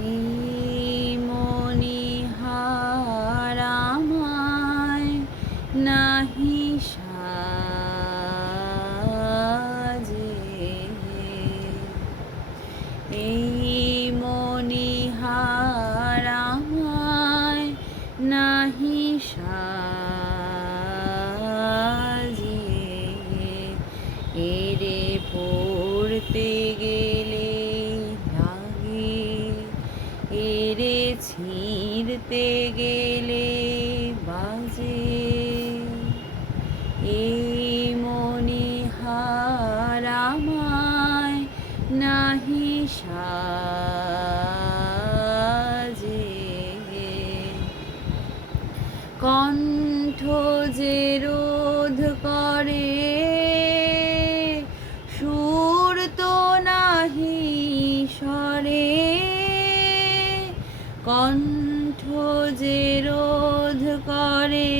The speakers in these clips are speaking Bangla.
এই মণিহার আমায় নাহি সাজে, এই মণিহার আমায় নাহি সাজে, এরে পড়তে গেলে লাগে, এরে ছিঁড়তে গেলে বাজে, এই মণিহার আমায় নাহি সাজে। কণ্ঠ যে রোধ করে সুর তো নাহি সরে, কণ্ঠ যে রোধ করে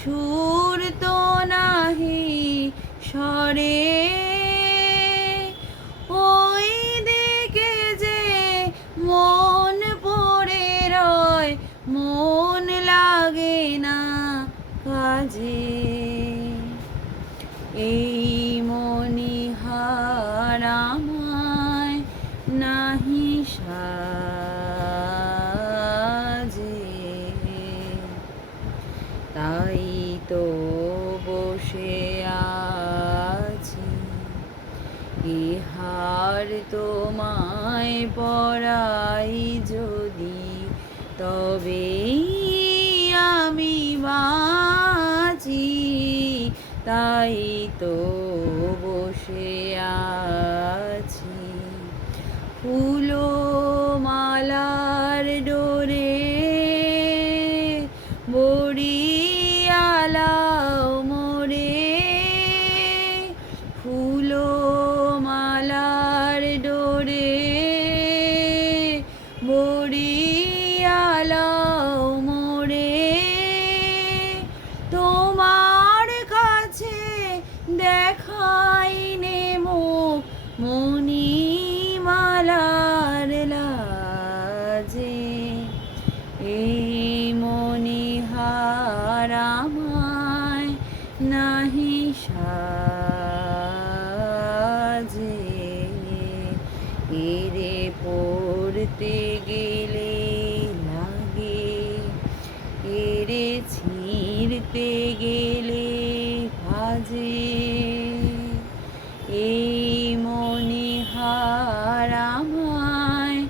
সুর তো নাহি সরে, ওই দিকে যে মন পড়ে রয় মন লাগে না কাজে, এই মণিহার আমায় নাহি সাজে। তাই তো বসে আছি, ইহার তোমায় পরাই যদি, তবেই আমি বাঁচি। তাই তো বসে আছি, ফুলো মালার ডোরে বড়িয়ালাও মোরে, ফুলো মালার ডোরে বড়িয়ালাও মোরে, তোমার কাছে দেখাই নে মুখ মণিমালার লাজে, এই মণিহার আমায় নাহি সাজে, এরে পড়তে গেলে লাগে, এরে ছিঁড়তে গেলে ভাজে, এই মণিহার আমায়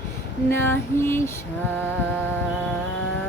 নাহি সাজে।